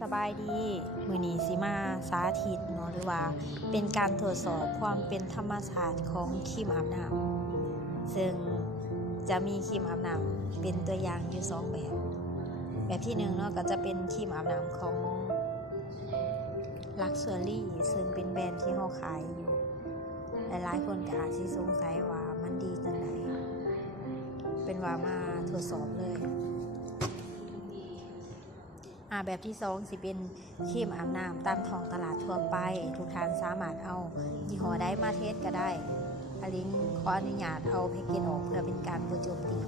สบายดีมื้อนี้สิมาสาธิตเนาะหรือว่าเป็นการทดสอบความเป็นธรรมชาติของครีมอาบน้ำซึ่งจะมีครีมอาบน้ำเป็นตัวอย่างอยู่2แบบที่1เนาะก็จะเป็นครีมอาบน้ำของ Luxury ซึ่งเป็นแบรนด์ที่เฮาขายอยู่หลายๆคนก็อาจสิสงสัยว่ามันดีจังไดเป็นว่ามาทดสอบเลยแบบที่2สิเป็นครีมอาบน้ำตามท้องตลาดทั่วไปทุกท่านสามารถเอายี่ห้อใดมาเทสก็ได้ลิงขออนุญาตเอาแพ็กเกจออกเพื่อเป็นการบ่โจมตี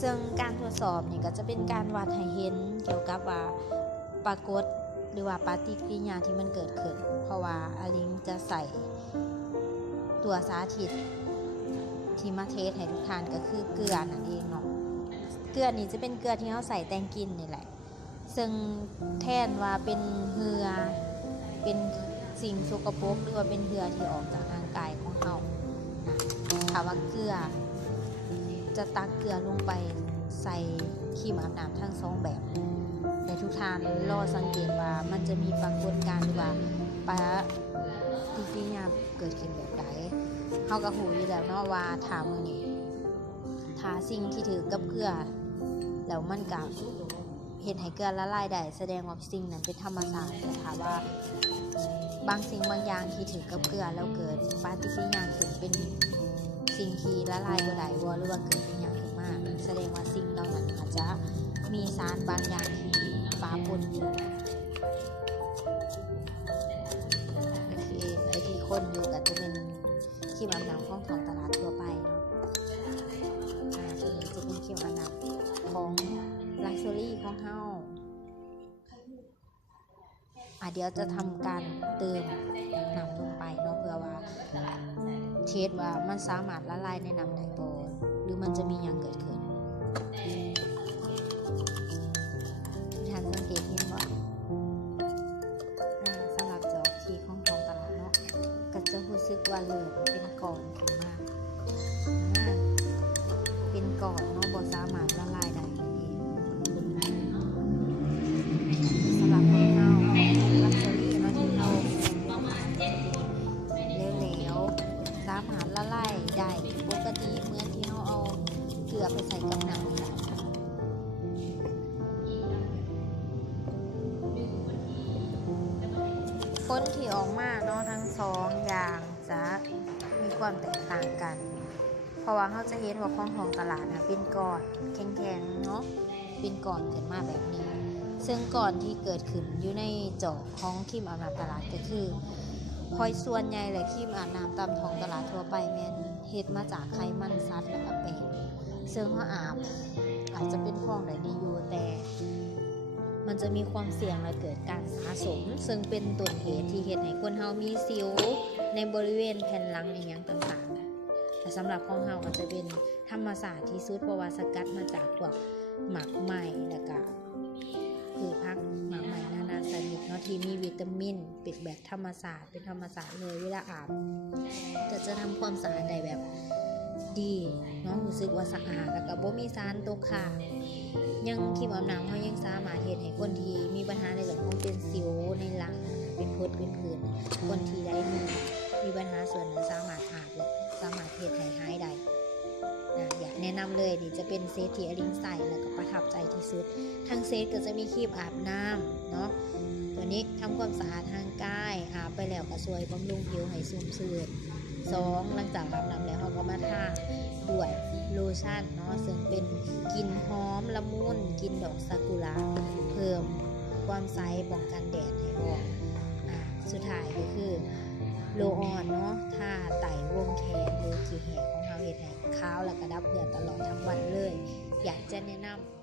ซึ่งการทดสอบนี่ก็จะเป็นการวัดให้เห็นเกี่ยวกับว่าปรากฏหรือว่าปฏิกิริยาที่มันเกิดขึ้นเพราะว่าลิงจะใส่ตัวสาธิตที่มาเทสให้ทุกท่านก็คือเกลือนั่นเองเนาะเกลือนี่จะเป็นเกลือที่เขาใส่แต่งกลิ่นนี่แหละซึ่งแทนว่าเป็นเหงื่อเป็นสิ่งสกปรกหรือว่าเป็นเหงื่อที่ออกจากร่างกายของเราถ้าว่าเกลือจะตักเกลือลงไปใส่ครีมอาบน้ำทั้ง2แบบในทุกท่านรอสังเกตว่ามันจะมีปรากฏการณ์ว่าปฏิกิริยาเกิดขึ้นแบบใดเขาก็หูอยู่แล้วเนาะว่าถามมื้อนี้ถ้าสิ่งที่ถือกับเกลือแล้วมันก็เฮ็ดให้เกลือละลายได้แสดงว่าสิ่งนั้นเป็นธรรมชาติแต่ถ้าว่าบางสิ่งบางอย่างที่ถือกับเกลือแล้วเกิดปฏิกิริยาขึ้นเป็นสิ่งที่ละลายบ่ได้หรือว่าเกิดเป็นอย่างขึ้นมาแสดงว่าสิ่งเหล่านั้นอาจจะมีสารบางอย่างที่ปะปนอยู่โอเคไอ้ที่คนอยู่ก็จะเป็นครีมอาบน้ำของท้องตลาดทั่วไปเนาะตัวนี้จะเป็นครีมอาบน้ำของ Luxury ของเฮาเดี๋ยวจะทำการเติมน้ำลงไปเนาะเพื่อว่าเทสว่ามันสามารถละลายในน้ำได้บ่หรือมันจะมีอย่างเกิดขึ้นท่านสังเกตเห็นว่าสำหรับจอกที่ของท้องตลาดเนาะก็จะรู้สึกว่าเริ่มเป็นก้อนขึ้นมาเป็นก้อนเนาะบ่สามารถละลายได้สำหรับคนเฮาลักชัวรี่เนาะที่เฮาเหลวๆสามารถละลายได้ปกติเหมือนที่เฮาเอาเกลือไปใส่กับน้ำผลที่ออกมาเนาะทั้ง2อย่างจะมีความแตกต่างกันเพราะว่าเขาจะเห็นว่าของท้องตลาดนะเป็นก้อนแข็งๆเนาะเป็นก้อนขึ้นมาแบบนี้ซึ่งก้อนที่เกิดขึ้นอยู่ในจอกของครีมอาบน้ำตลาดก็คือพอยส่วนใหญ่เลยครีมอาบน้ำตามท้องตลาดทั่วไปแม่นเฮ็ดมาจากไขมันสัตว์และก็แป้งซึ่งเขาอาจจะเป็นของได้ดีอยู่แต่มันจะมีความเสี่ยงและเกิดการสะสมซึ่งเป็นต้นเหตุที่เฮ็ดให้คนเฮามีสิวในบริเวณแผ่นหลังอีหยังต่างๆแต่สำหรับของเฮาก็จะเป็นธรรมชาติที่สุดเพราะว่าสกัดมาจากพวกหมักไหม้แล้วก็พืชผักหมักไหม้นานาชนิดเนาะที่มีวิตามินเป็นแบบธรรมชาติเป็นธรรมชาติเลยเวลาอาบก็จะทำความสะอาดได้แบบดีเนาะรู้สึกว่าสะอาดแล้วก็บ่มีสารตกค้างยังครีมอาบน้ำเฮายังสามารถเฮ็ดให้คนที่มีปัญหาในเรื่องของเป็นสิวในหลังเป็นพดเป็นผื่นคนที่ได้มีปัญหาส่วนนั้นสามารถอาบและสามารถเฮ็ดให้หายได้อยากแนะนำเลยนี่จะเป็นเซตที่อลิงใส่แล้วก็ประทับใจที่สุดทั้งเซตก็จะมีครีมอาบน้ำเนาะตัวนี้ทำความสะอาดทางกายอาบไปแล้วก็ช่วยบำรุงผิวให้ชุ่มชื่น2หลังจากอาบน้ำแล้วเราก็มาทาด้วยโลชั่นเนาะซึ่งเป็นกลิ่นหอมละมุนกลิ่นดอกซากุระเพิ่มความใสป้องกันแดดให้พร้อมสุดท้ายก็คือโลออนเนาะทาไต่วงแขนหรือขี้แหของเราเฮ็ดให้ขาวและกระดับเดือดตลอดทั้งวันเลยอยากจะแนะนำ